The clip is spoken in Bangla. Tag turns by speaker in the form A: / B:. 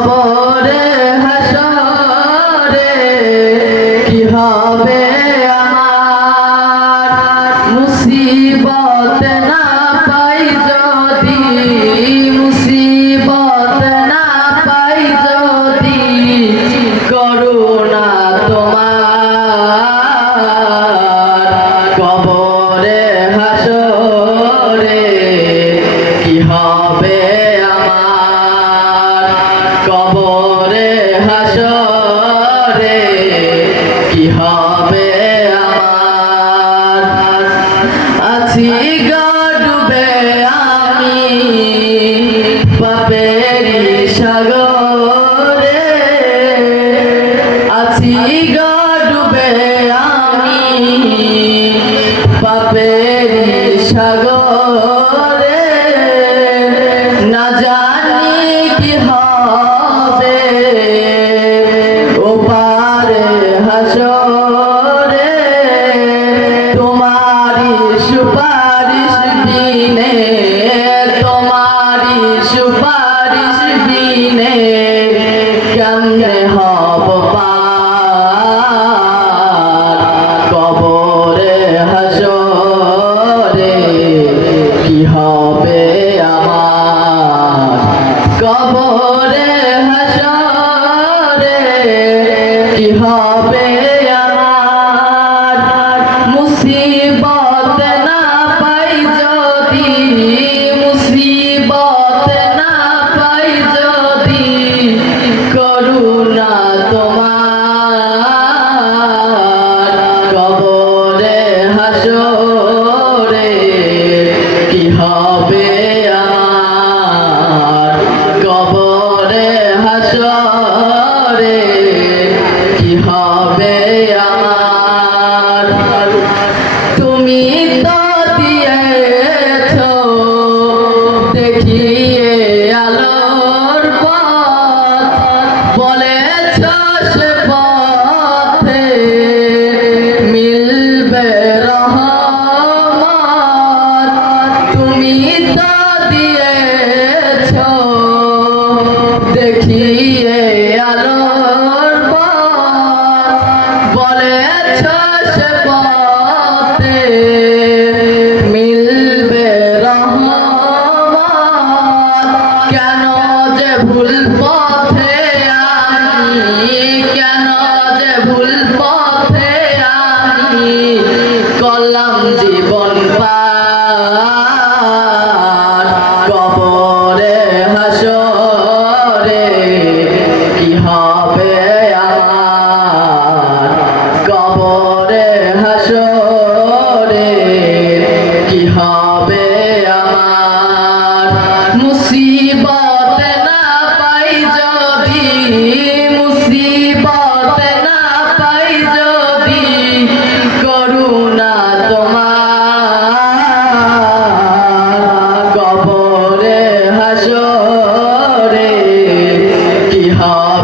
A: কবরে হাসরে কি হবে আমার? মুসিবত না হবে আমার? আছি গাডুবে আমি পাপের সাগরে। আছি গাডুবে আমি পাপের সাগর। সুপারিশ বিনে হব কবরে হাসরে হবে কবরে ঘরে কি হবে?